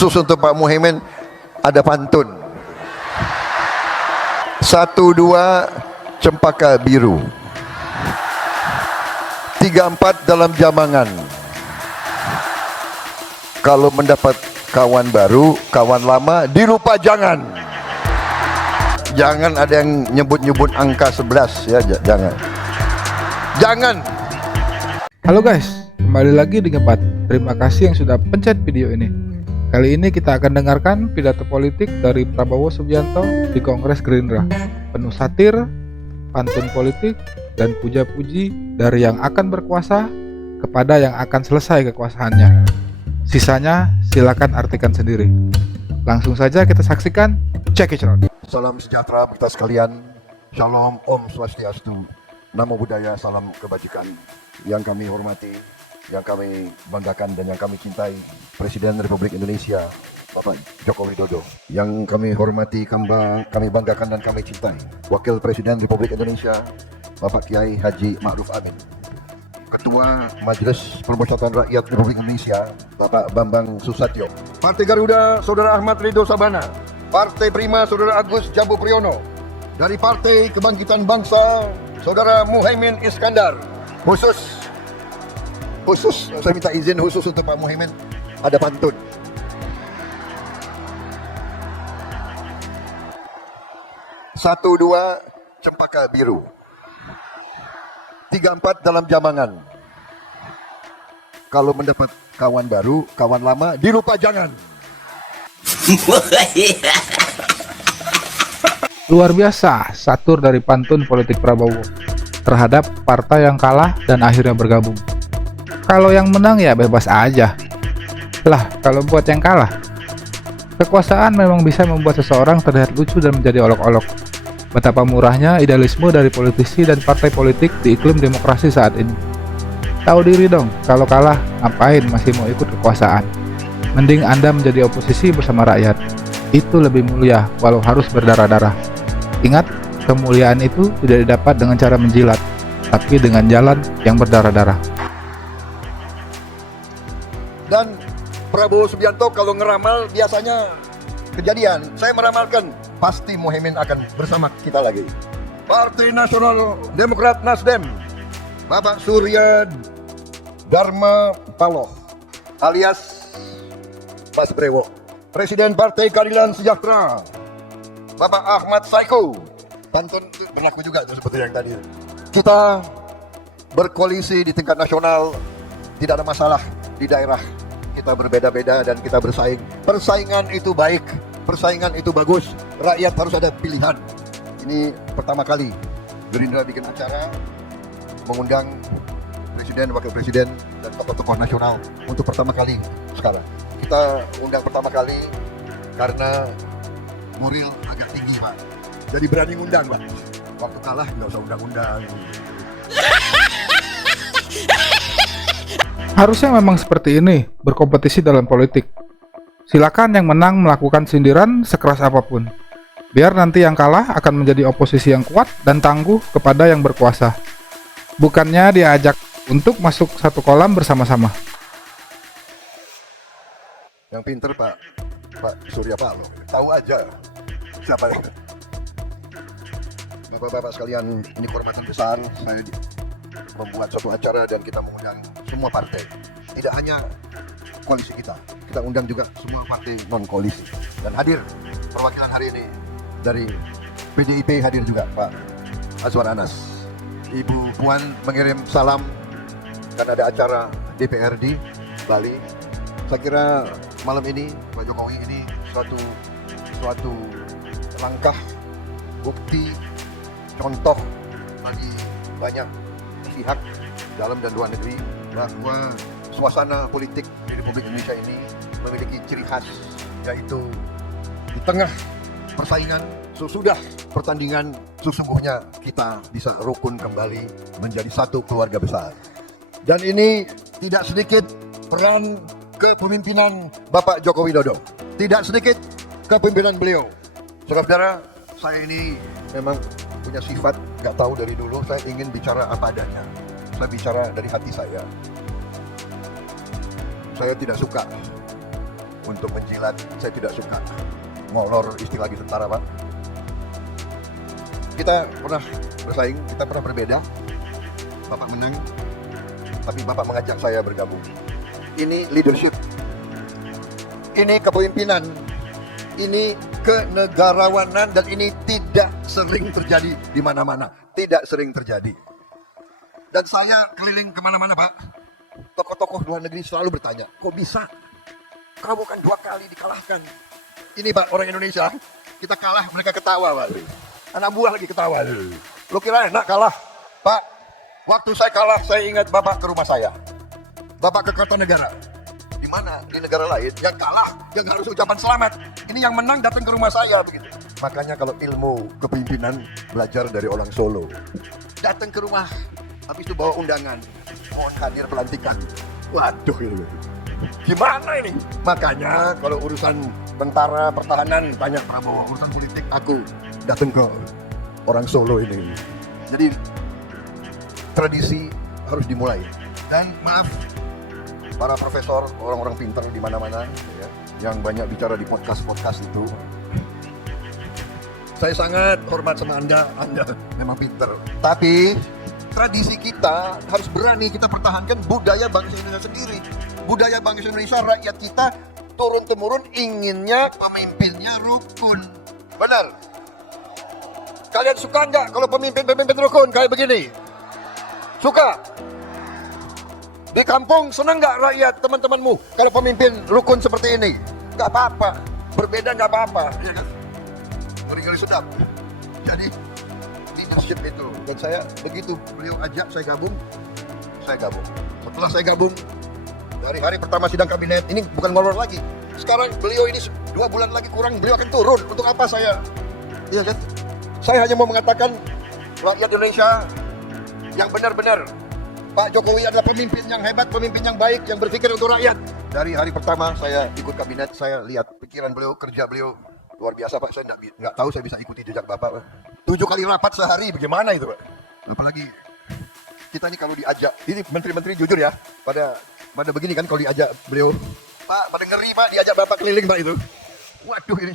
Khusus untuk Pak Muhaimin ada pantun. 1, 2 cempaka biru, 3, 4 dalam jamangan. Kalau mendapat kawan baru, kawan lama dilupa jangan. Jangan ada yang nyebut-nyebut angka 11 ya, jangan. Halo guys, kembali lagi di Ngebat. Terima kasih yang sudah pencet video ini. Kali ini kita akan dengarkan pidato politik dari Prabowo Subianto di Kongres Gerindra. Penuh satir, pantun politik, dan puja-puji dari yang akan berkuasa kepada yang akan selesai kekuasaannya. Sisanya silakan artikan sendiri. Langsung saja kita saksikan. Check it out. Salam sejahtera kita sekalian. Shalom, Om Swastiastu. Namo Buddhaya, salam kebajikan. Yang kami hormati, yang kami banggakan dan yang kami cintai, Presiden Republik Indonesia Bapak Joko Widodo. Yang kami hormati, kami banggakan dan kami cintai, Wakil Presiden Republik Indonesia Bapak Kiai Haji Ma'ruf Amin. Ketua Majelis Permusyawaratan Rakyat Republik Indonesia Bapak Bambang Susatyo. Partai Garuda Saudara Ahmad Ridho Sabana. Partai Prima Saudara Agus Jambu Priyono. Dari Partai Kebangkitan Bangsa Saudara Muhaimin Iskandar. Khusus saya minta izin khusus untuk Pak Muhaimin ada pantun. Satu, 2 cempaka biru, 3, 4 dalam jamangan. Kalau mendapat kawan baru, kawan lama dilupa jangan. Luar biasa satur dari pantun politik Prabowo terhadap partai yang kalah dan akhirnya bergabung. Kalau yang menang ya bebas aja. Lah, kalau buat yang kalah, kekuasaan memang bisa membuat seseorang terlihat lucu dan menjadi olok-olok. Betapa murahnya idealisme dari politisi dan partai politik di iklim demokrasi saat ini. Tahu diri dong, kalau kalah ngapain masih mau ikut kekuasaan? Mending Anda menjadi oposisi bersama rakyat. Itu lebih mulia walau harus berdarah-darah. Ingat, kemuliaan itu tidak didapat dengan cara menjilat, tapi dengan jalan yang berdarah-darah. Dan Prabowo Subianto kalau ngeramal biasanya kejadian. Saya meramalkan pasti Muhaimin akan bersama kita lagi. Partai Nasional Demokrat Nasdem Bapak Surya Dharma Paloh alias Mas Brewo. Presiden Partai Keadilan Sejahtera Bapak Ahmad Saiku. Pantun berlaku juga seperti yang tadi. Kita berkoalisi di tingkat nasional, tidak ada masalah. Di daerah kita berbeda-beda dan kita bersaing. Persaingan itu baik, persaingan itu bagus. Rakyat harus ada pilihan. Ini pertama kali Gerindra bikin acara mengundang presiden, wakil presiden, dan tokoh-tokoh nasional untuk pertama kali sekarang. Kita undang pertama kali karena moral agak tinggi, Pak. Jadi berani ngundang, Pak. Waktu kalah nggak usah undang-undang. Harusnya memang seperti ini berkompetisi dalam politik. Silakan yang menang melakukan sindiran sekeras apapun. Biar nanti yang kalah akan menjadi oposisi yang kuat dan tangguh kepada yang berkuasa. Bukannya diajak untuk masuk satu kolam bersama-sama. Yang pinter Pak Surya Paloh. Tahu aja siapa yang. Bapak-bapak sekalian, ini kehormatan besar. Saya membuat suatu acara dan kita mengundang semua partai. Tidak hanya koalisi kita undang juga semua partai non koalisi. Dan hadir perwakilan hari ini dari PDIP hadir juga Pak Azwar Anas. Ibu Puan mengirim salam karena ada acara DPR di Bali. Saya kira malam ini Pak Jokowi ini suatu langkah bukti contoh bagi banyak pihak dalam dan luar negeri bahwa suasana politik di Republik Indonesia ini memiliki ciri khas, yaitu di tengah persaingan, sesudah pertandingan, sesungguhnya kita bisa rukun kembali menjadi satu keluarga besar. Dan ini tidak sedikit peran kepemimpinan Bapak Joko Widodo, tidak sedikit kepemimpinan beliau. Saudara-saudara, saya ini memang punya sifat, nggak tahu dari dulu, saya ingin bicara apa adanya. Saya bicara dari hati saya. Saya tidak suka untuk menjilat. Saya tidak suka ngolor istilah di tentara, Pak. Kita pernah bersaing, kita pernah berbeda. Bapak menang, tapi Bapak mengajak saya bergabung. Ini leadership, ini kepemimpinan, ini kenegarawanan, dan ini tidak sering terjadi di mana-mana. Tidak sering terjadi. Dan saya keliling kemana-mana, Pak. Tokoh-tokoh luar negeri selalu bertanya, kok bisa? Kamu kan 2 kali dikalahkan. Ini, Pak, orang Indonesia, kita kalah, mereka ketawa, Pak. Anak buah lagi ketawa. Lo kira enak kalah? Pak, waktu saya kalah, saya ingat Bapak ke rumah saya. Bapak ke Kertanegara. Di mana? Di negara lain, yang kalah, yang harus ucapan selamat. Ini yang menang datang ke rumah saya, begitu. Makanya kalau ilmu kepemimpinan, belajar dari orang Solo. Datang ke rumah, habis itu bawa undangan. Mohon hadir pelantikan. Waduh, ini. Gimana ini? Makanya kalau urusan tentara, pertahanan, tanya Prabowo. Urusan politik, aku datang ke orang Solo ini. Jadi tradisi harus dimulai. Dan maaf, para profesor, orang-orang pintar di mana-mana, ya, yang banyak bicara di podcast itu, saya sangat hormat sama Anda memang pintar. Tapi tradisi kita harus berani kita pertahankan budaya bangsa Indonesia sendiri. Budaya bangsa Indonesia, rakyat kita turun-temurun inginnya pemimpinnya rukun. Benar? Kalian suka nggak kalau pemimpin rukun kayak begini? Suka? Di kampung senang nggak rakyat teman-temanmu kalau pemimpin rukun seperti ini? Nggak apa-apa, berbeda nggak apa-apa, ya kan? Ngeri-ngeri sedap. Jadi leadership itu, dan saya begitu beliau ajak saya gabung. Setelah saya gabung, dari hari pertama sidang kabinet, ini bukan ngolor lagi. Sekarang beliau ini 2 bulan lagi kurang, beliau akan turun. Untuk apa saya? Iya kan? Saya hanya mau mengatakan rakyat Indonesia yang benar-benar Pak Jokowi adalah pemimpin yang hebat, pemimpin yang baik, yang berpikir untuk rakyat. Dari hari pertama saya ikut kabinet, saya lihat pikiran beliau, kerja beliau luar biasa, Pak. Saya nggak tahu saya bisa ikuti jejak Bapak, Pak. 7 kali rapat sehari, bagaimana itu, Pak? Apalagi kita ini kalau diajak, ini menteri-menteri jujur ya, pada begini kan kalau diajak beliau, Pak, pada ngeri, Pak, diajak Bapak keliling, Pak, itu. Waduh, ini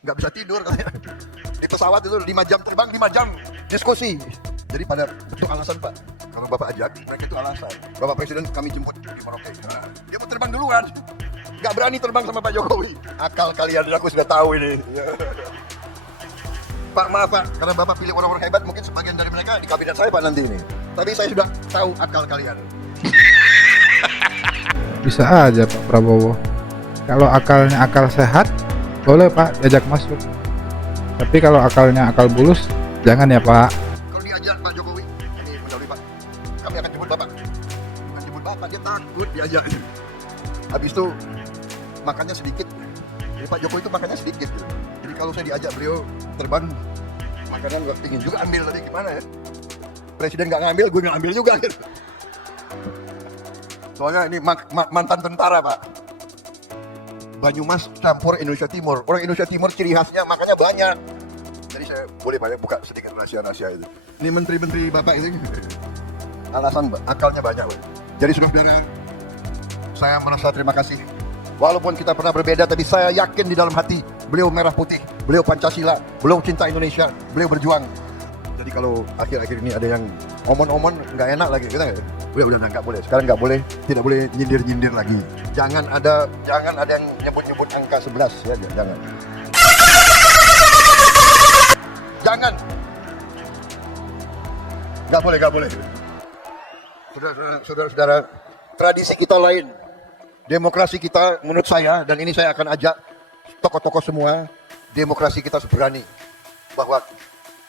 nggak bisa tidur katanya. Di pesawat itu 5 jam terbang, 5 jam diskusi. Jadi pada bentuk alasan, Pak. Kalau Bapak ajak, mereka itu alasan. Bapak Presiden kami jemput di Merauke. Nah, dia mau terbang duluan. Nggak berani terbang sama Pak Jokowi. Akal kalian, aku sudah tahu ini. Pak, maaf, Pak. Karena Bapak pilih orang-orang hebat, mungkin sebagian dari mereka di kabinet saya, Pak, nanti ini. Tapi saya sudah tahu akal kalian. Bisa aja Pak Prabowo. Kalau akalnya akal sehat, boleh Pak diajak masuk. Tapi kalau akalnya akal bulus, jangan ya Pak. Kalau diajak Pak Jokowi, ini mendahului Pak, kami akan jemput Bapak. Bukan jemput Bapak, dia takut diajak. Habis itu makannya sedikit. Jadi Pak Jokowi itu makannya sedikit gitu. Jadi kalau saya diajak beliau terbang, makanan nggak ingin juga ambil, tadi gimana ya? Presiden nggak ngambil, gue nggak ambil juga gitu. Soalnya ini mantan tentara, Pak. Banyumas campur Indonesia Timur. Orang Indonesia Timur ciri khasnya makannya banyak. Jadi saya boleh banyak buka sedikit rahasia-rahasia itu. Ini menteri-menteri Bapak ini alasan akalnya banyak, Pak. Jadi saudara, saya merasa terima kasih. Walaupun kita pernah berbeda, tapi saya yakin di dalam hati beliau merah putih, beliau Pancasila, beliau cinta Indonesia, beliau berjuang. Jadi kalau akhir-akhir ini ada yang omon-omon nggak enak lagi, kita udah nggak boleh. Sekarang nggak boleh, tidak boleh nyindir-nyindir lagi. Jangan ada yang nyebut-nyebut angka 11 ya, jangan. Jangan. Nggak boleh. Saudara-saudara, tradisi kita lain. Demokrasi kita menurut saya, dan ini saya akan ajak tokoh-tokoh semua, demokrasi kita berani bahwa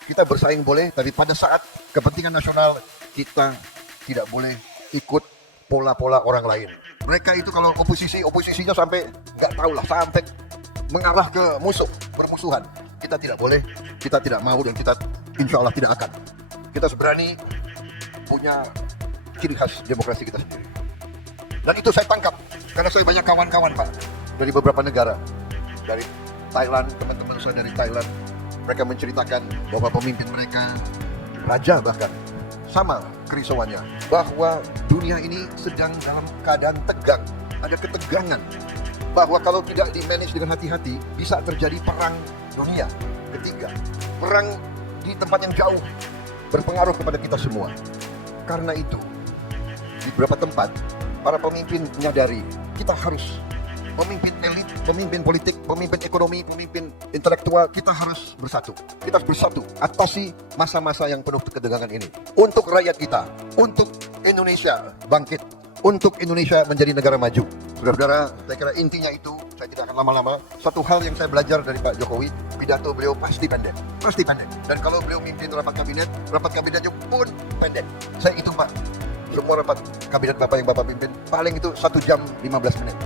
kita bersaing boleh, tapi pada saat kepentingan nasional kita tidak boleh ikut pola-pola orang lain. Mereka itu kalau oposisinya sampai nggak tahu lah, sampai mengarah ke bermusuhan. Kita tidak boleh, kita tidak mau, dan kita insya Allah tidak akan. Kita berani punya ciri khas demokrasi kita sendiri. Dan itu saya tangkap, karena saya banyak kawan-kawan Pak, dari beberapa negara. Dari Thailand, teman-teman saya dari Thailand, mereka menceritakan bahwa pemimpin mereka, raja bahkan, sama kerisauannya, bahwa dunia ini sedang dalam keadaan tegang, ada ketegangan. bahwa kalau tidak di-manage dengan hati-hati, bisa terjadi perang dunia ketiga. Perang di tempat yang jauh, berpengaruh kepada kita semua. Karena itu, di beberapa tempat, para pemimpin menyadari kita harus pemimpin elit, pemimpin politik, pemimpin ekonomi, pemimpin intelektual, kita harus bersatu. Kita harus bersatu atasi masa-masa yang penuh ketegangan ini. Untuk rakyat kita, untuk Indonesia bangkit, untuk Indonesia menjadi negara maju. Saudara-saudara, saya kira intinya itu, saya tidak akan lama-lama. Satu hal yang saya belajar dari Pak Jokowi, pidato beliau pasti pendek. Pasti pendek. Dan kalau beliau mimpin rapat kabinetnya pun pendek. Saya hitung Pak, semua rapat kabinet Bapak yang Bapak pimpin, paling itu 1 jam 15 menit.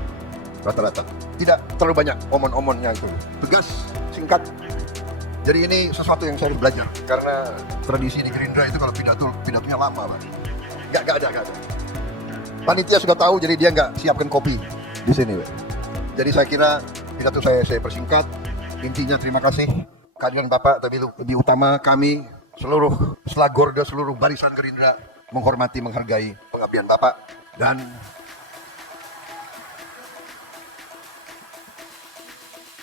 Rata-rata. Tidak terlalu banyak omon-omonnya itu. Tegas, singkat. Jadi ini sesuatu yang saya harus belajar. Karena tradisi di Gerindra itu kalau pidatonya lama, Pak. Gak ada. Panitia sudah tahu, jadi dia nggak siapkan kopi di sini, Pak. Jadi saya kira pidato saya persingkat. Intinya terima kasih kehadiran Bapak, tapi lebih utama kami seluruh selagorda, seluruh barisan Gerindra menghormati, menghargai pengabdian Bapak. Dan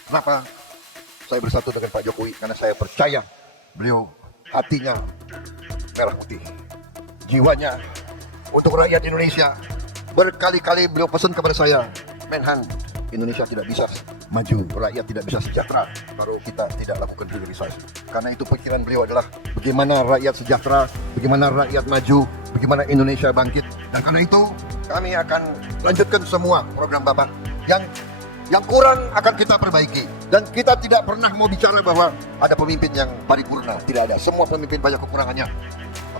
kenapa saya bersatu dengan Pak Jokowi? Karena saya percaya beliau hatinya merah putih, jiwanya untuk rakyat Indonesia. Berkali-kali beliau pesan kepada saya, Menhan, Indonesia tidak bisa maju, rakyat tidak bisa sejahtera kalau kita tidak lakukan hilirisasi. Karena itu pikiran beliau adalah bagaimana rakyat sejahtera, bagaimana rakyat maju, bagaimana Indonesia bangkit. Dan karena itu kami akan lanjutkan semua program Bapak. Yang kurang akan kita perbaiki. Dan kita tidak pernah mau bicara bahwa ada pemimpin yang paripurna. Tidak ada. Semua pemimpin banyak kekurangannya.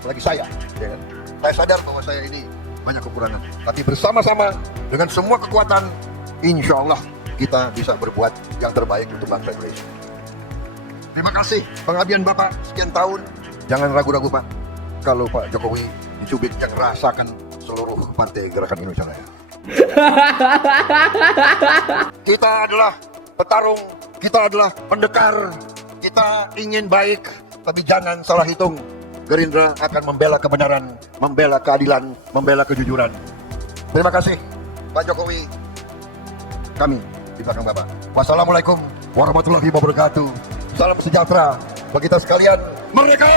Apalagi saya. Ya kan? Saya sadar bahwa saya ini banyak kekurangan. Tapi bersama-sama dengan semua kekuatan, insya Allah kita bisa berbuat yang terbaik untuk bangsa Indonesia. Terima kasih pengabdian Bapak sekian tahun. Jangan ragu-ragu Pak. Kalau Pak Jokowi dicubit, yang rasakan seluruh partai Gerakan Indonesia Raya. Kita adalah petarung, kita adalah pendekar, kita ingin baik, tapi jangan salah hitung. Gerindra akan membela kebenaran, membela keadilan, membela kejujuran. Terima kasih Pak Jokowi. Kami di belakang Bapak. Wassalamualaikum warahmatullahi wabarakatuh. Salam sejahtera bagi kita sekalian. Merdeka!